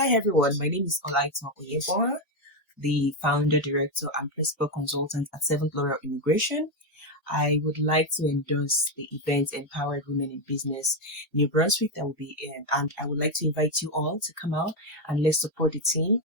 Hi everyone, my name is Olaitan, Onyebuoha, the founder, director, and principal consultant at 7th Laurel Immigration. I would like to endorse the event Empowered Women in Business New Brunswick that will be in, and I would like to invite you all to come out and let's support the team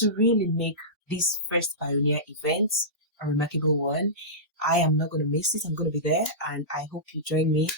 to really make this first pioneer event a remarkable one. I am not going to miss it. I'm going to be there, and I hope you join me.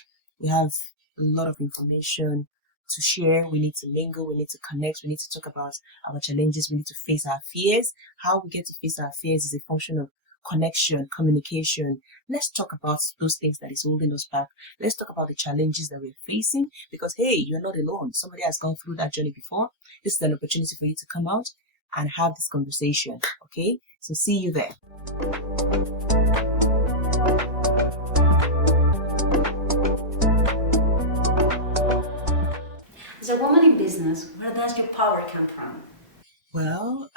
We have a lot of information to share. We need to mingle, we need to connect, we need to talk about our challenges, we need to face our fears. How we get to face our fears is a function of connection, communication. Let's talk about those things that is holding us back. Let's talk about the challenges that we're facing, because hey, you're not alone. Somebody has gone through that journey before. This is an opportunity for you to come out and have this conversation. Okay, so see you there. As a woman in business, where does your power come from? Well,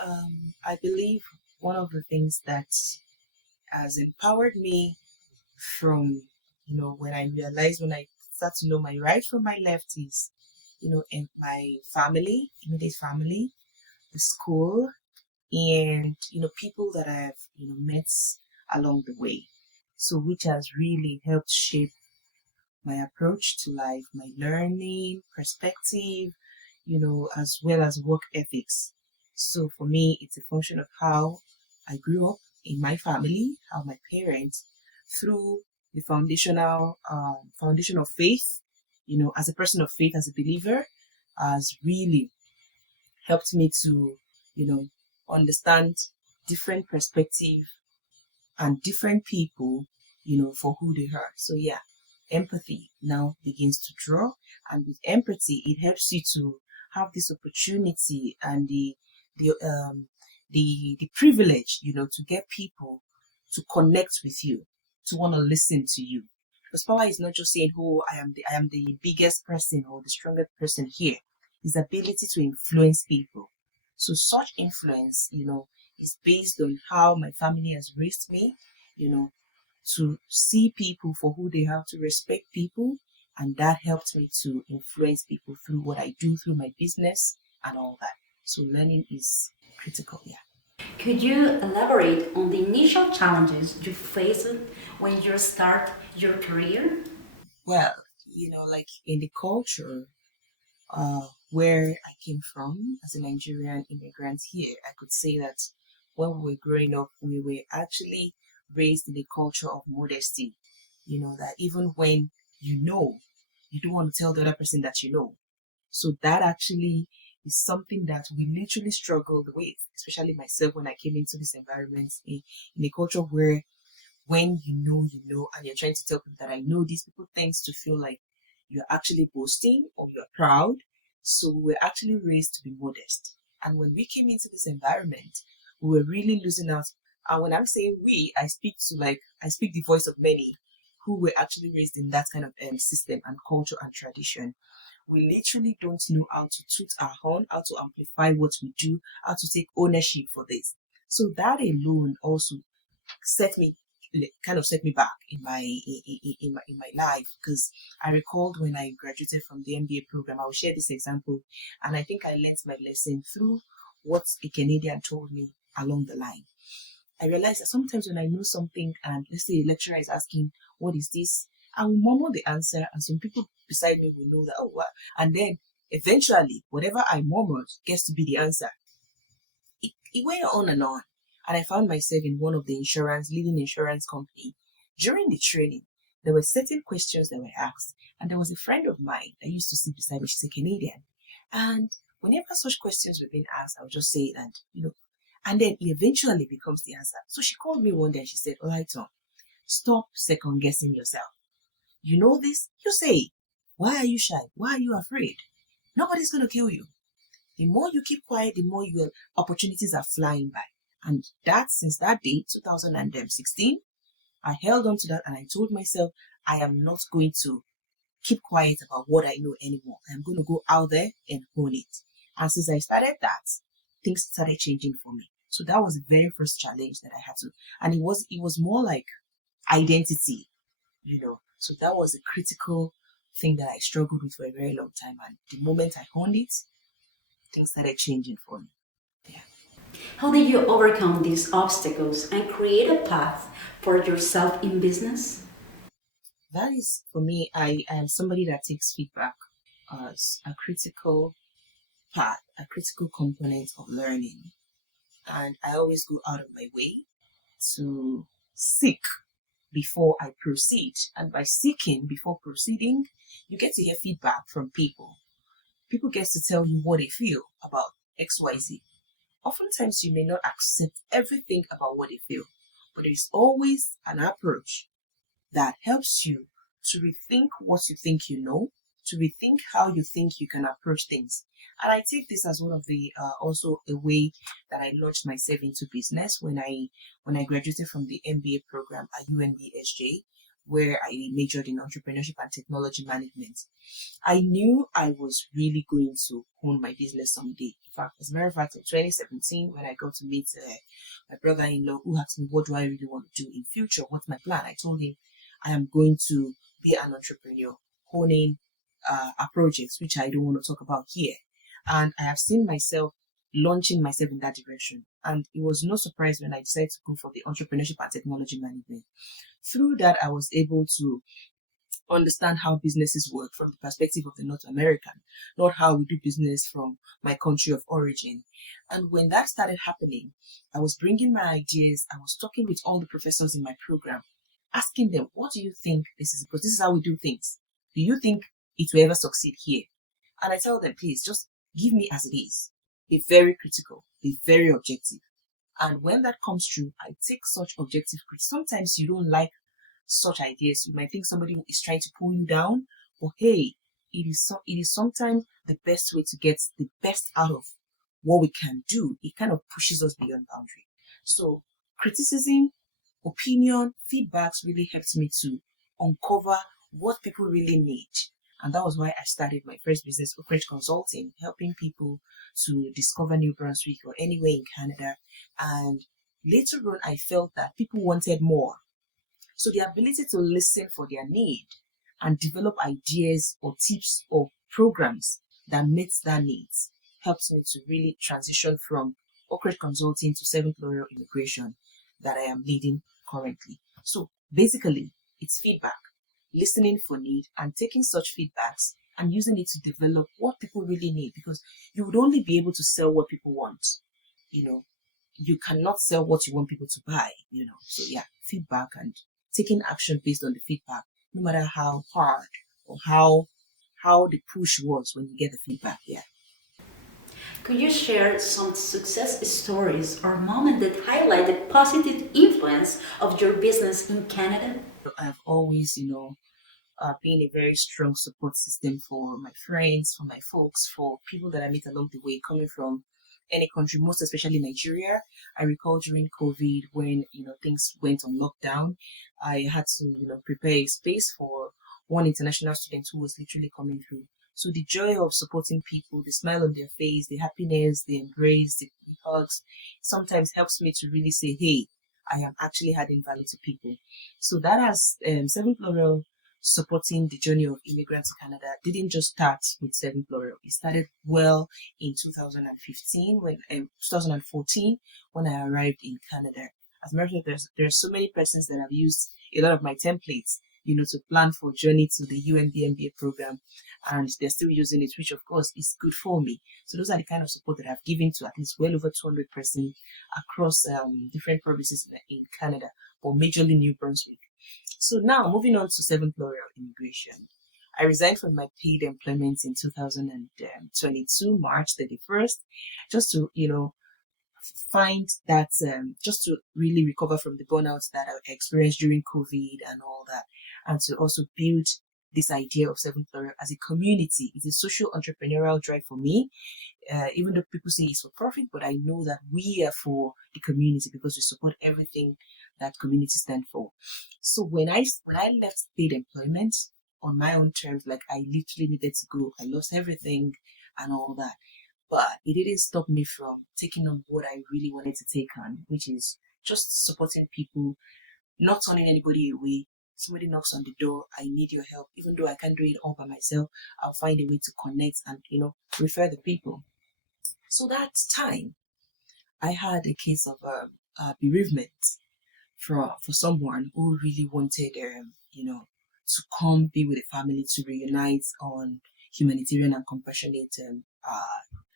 I believe one of the things that has empowered me from, when I start to know my right from my left is, in my family, immediate family, the school, and, people that I've, met along the way. So which has really helped shape my approach to life, my learning, perspective, as well as work ethics. So for me, it's a function of how I grew up in my family, how my parents, through the foundation of faith, as a person of faith, as a believer, has really helped me to, understand different perspective and different people, for who they are. So yeah, empathy now begins to draw, and with empathy, it helps you to have this opportunity and the privilege, to get people to connect with you, to want to listen to you. Because power is not just saying, "Oh, I am the biggest person or the strongest person here." It's ability to influence people. So such influence, is based on how my family has raised me, to see people for who they are, to respect people, and that helped me to influence people through what I do, through my business and all that. So learning is critical, yeah. Could you elaborate on the initial challenges you faced when you start your career? Well, like in the culture where I came from as a Nigerian immigrant here, I could say that when we were growing up, we were actually raised in a culture of modesty. That even when you don't want to tell the other person that you know. So that actually is something that we literally struggled with, especially myself when I came into this environment in a culture where when you know, and you're trying to tell people that I know these people tends to feel like you're actually boasting or you're proud. So we were actually raised to be modest. And when we came into this environment, we were really losing out. And when I'm saying we, I speak the voice of many who were actually raised in that kind of system and culture and tradition. We literally don't know how to toot our horn, how to amplify what we do, how to take ownership for this. So that alone also set me set me back in my life, because I recalled when I graduated from the MBA program. I will share this example, and I think I learned my lesson through what a Canadian told me along the line. I realized that sometimes when I know something and let's say a lecturer is asking, "What is this?" I will murmur the answer, and some people beside me will know that, oh, what? And then eventually, whatever I murmured gets to be the answer. It went on and on. And I found myself in one of the leading insurance company. During the training, there were certain questions that were asked. And there was a friend of mine that used to sit beside me. She's a Canadian. And whenever such questions were being asked, I would just say it and then it eventually becomes the answer. So she called me one day and she said, "Olaitan, stop second guessing yourself. You know this? You say it. Why are you shy? Why are you afraid? Nobody's going to kill you. The more you keep quiet, the more your opportunities are flying by." And since that day, 2016, I held on to that and I told myself, I am not going to keep quiet about what I know anymore. I'm going to go out there and own it. And since I started that, things started changing for me. So that was the very first challenge that I had to, and it was more like identity, So that was a critical thing that I struggled with for a very long time. And the moment I honed it, things started changing for me. Yeah. How did you overcome these obstacles and create a path for yourself in business? That is, for me, I am somebody that takes feedback as a critical part, a critical component of learning. And I always go out of my way to seek before I proceed. And by seeking before proceeding, you get to hear feedback from people. People get to tell you what they feel about XYZ. Oftentimes, you may not accept everything about what they feel, but there is always an approach that helps you to rethink what you think you know, to rethink how you think you can approach things. And I take this as one of the also a way that I launched myself into business when I graduated from the MBA program at UNBSJ, where I majored in entrepreneurship and technology management. I knew I was really going to own my business someday. In fact, as a matter of fact, in 2017, when I got to meet my brother-in-law, who asked me, what do I really want to do in future? What's my plan? I told him, I am going to be an entrepreneur, honing a project, which I don't want to talk about here. And I have seen myself launching myself in that direction. And it was no surprise when I decided to go for the entrepreneurship and technology management. Through that, I was able to understand how businesses work from the perspective of the North American, not how we do business from my country of origin. And when that started happening, I was bringing my ideas. I was talking with all the professors in my program, asking them, what do you think this is? Because this is how we do things. Do you think it will ever succeed here? And I tell them, please just give me as it is. Be very critical, be very objective. And when that comes true, I take such objective criticism. Sometimes you don't like such ideas. You might think somebody is trying to pull you down, but hey, it is sometimes the best way to get the best out of what we can do. It kind of pushes us beyond boundary. So criticism, opinion, feedbacks really helped me to uncover what people really need. And that was why I started my first business, Oak Ridge Consulting, helping people to discover New Brunswick or anywhere in Canada. And later on, I felt that people wanted more. So the ability to listen for their need and develop ideas or tips or programs that meets their needs helps me to really transition from Oak Ridge Consulting to Seventh Laurel Immigration that I am leading currently. So basically, it's feedback, listening for need and taking such feedbacks and using it to develop what people really need, because you would only be able to sell what people want. You cannot sell what you want people to buy. So yeah, feedback and taking action based on the feedback, no matter how hard or how the push was when you get the feedback. Yeah. Could you share some success stories or moments that highlight the positive influence of your business in Canada? I've always, been a very strong support system for my friends, for my folks, for people that I meet along the way, coming from any country, most especially Nigeria. I recall during COVID when, things went on lockdown, I had to, prepare a space for one international student who was literally coming through. So the joy of supporting people, the smile on their face, the happiness, the embrace, the hugs, sometimes helps me to really say, hey, I am actually adding value to people. So that has Seventh Laurel supporting the journey of immigrants to Canada didn't just start with Seventh Laurel. It started well in 2014 when I arrived in Canada. As a matter of fact, there are so many persons that have used a lot of my templates, to plan for journey to the UNB program, and they're still using it, which of course is good for me. So those are the kind of support that I've given to at least well over 200 persons across different provinces in Canada, but majorly New Brunswick. So now moving on to Seventh Laurel Immigration. I resigned from my paid employment in 2022, March 31st, just to, find that, just to really recover from the burnout that I experienced during COVID and all that, and to also build this idea of Seventh Laurel as a community. It's a social entrepreneurial drive for me. Even though people say it's for profit, but I know that we are for the community because we support everything that community stand for. So when I left paid employment on my own terms, like I literally needed to go, I lost everything and all that. But it didn't stop me from taking on what I really wanted to take on, which is just supporting people, not turning anybody away. Somebody knocks on the door, I need your help. Even though I can't do it all by myself, I'll find a way to connect and, refer the people. So that time, I had a case of bereavement for someone who really wanted, to come be with the family to reunite on humanitarian and compassionate.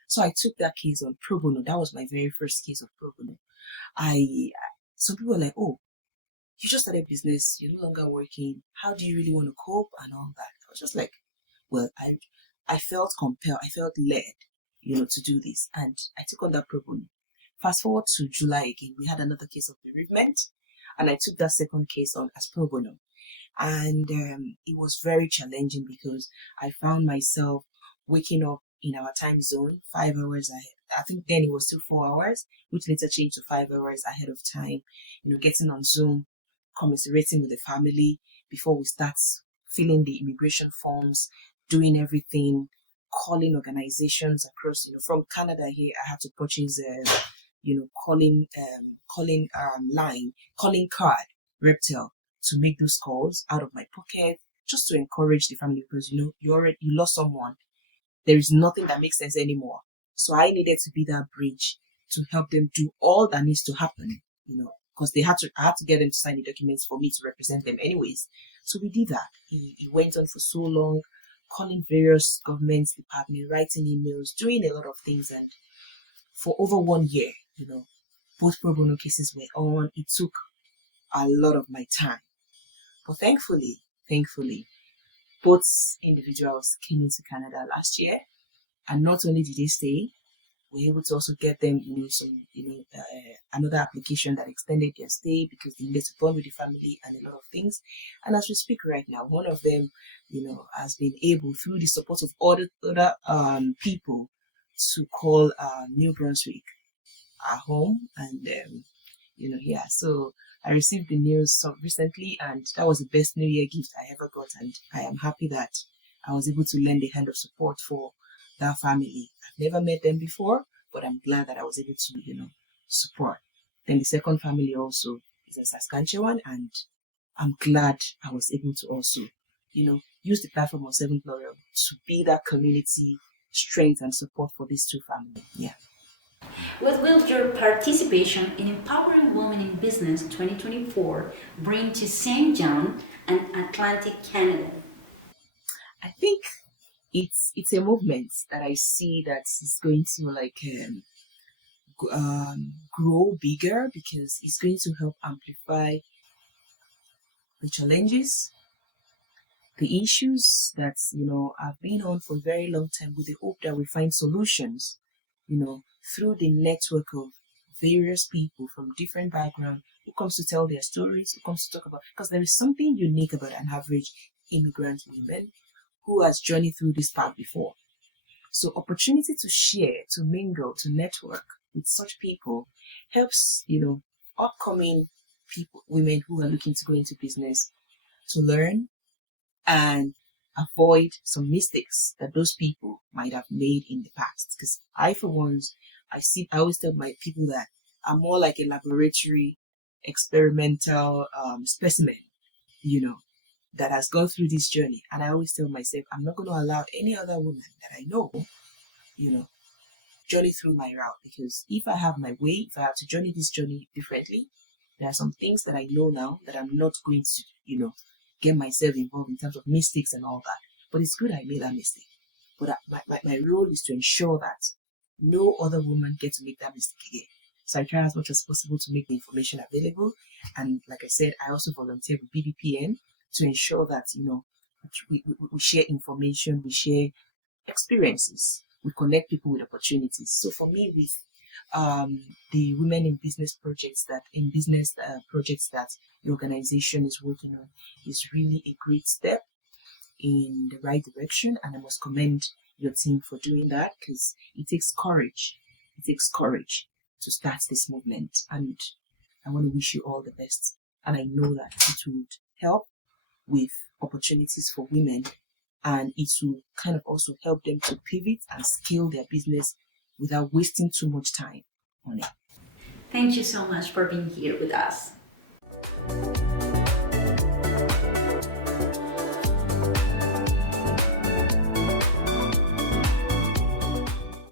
So I took that case on pro bono. That was my very first case of pro bono. I Some people were like, "Oh, you just started business. You're no longer working. How do you really want to cope and all that?" I was just like, "Well, I felt compelled. I felt led, to do this, and I took on that pro bono." Fast forward to July again, we had another case of bereavement, and I took that second case on as pro bono. And it was very challenging because I found myself waking up in our time zone 5 hours ahead. I think then it was still 4 hours, which later changed to 5 hours ahead of time. Getting on Zoom, commiserating with the family before we start filling the immigration forms, doing everything, calling organizations across. From Canada here, I had to purchase calling card, Reptel, to make those calls out of my pocket, just to encourage the family, because you lost someone. There is nothing that makes sense anymore. So I needed to be that bridge to help them do all that needs to happen, because I had to get them to sign the documents for me to represent them anyways. So we did that. It went on for so long, calling various government departments, writing emails, doing a lot of things, and for over 1 year, both pro bono cases were on. It took a lot of my time. But thankfully, both individuals came into Canada last year, and not only did they stay, we were able to also get them, another application that extended their stay because they needed to bond with the family and a lot of things. And as we speak right now, one of them, has been able, through the support of other people, to call New Brunswick our home, and yeah. So I received the news recently, and that was the best New Year gift I ever got, and I am happy that I was able to lend a hand of support for that family. I've never met them before, but I'm glad that I was able to, support. Then the second family also is a Saskatchewan, and I'm glad I was able to also, use the platform of Seventh Laurel to be that community strength and support for these two families. Yeah. What will your participation in Empowering Women in Business 2024 bring to St. John and Atlantic Canada? I think it's a movement that I see that is going to grow bigger, because it's going to help amplify the challenges, the issues that have been on for a very long time, with the hope that we find solutions, through the network of various people from different backgrounds who comes to tell their stories, who comes to talk about, because there is something unique about an average immigrant woman who has journeyed through this path before. So opportunity to share, to mingle, to network with such people helps, upcoming people, women who are looking to go into business, to learn and avoid some mistakes that those people might have made in the past. Because for once, I always tell my people that I'm more like a laboratory experimental specimen, that has gone through this journey. And I always tell myself, I'm not going to allow any other woman that I know, journey through my route. Because if I have my way, if I have to journey this journey differently, there are some things that I know now that I'm not going to, get myself involved in terms of mistakes and all that. But it's good I made that mistake. But my role is to ensure that no other woman gets to make that mistake again. So I try as much as possible to make the information available. And like I said, I also volunteer with BBPN to ensure that, we share information, we share experiences, we connect people with opportunities. So for me, with the women in business projects that the organization is working on, is really a great step in the right direction, and I must commend your team for doing that, because it takes courage. It takes courage to start this movement, and I want to wish you all the best. And I know that it would help with opportunities for women, and it will kind of also help them to pivot and scale their business without wasting too much time on it. Thank you so much for being here with us.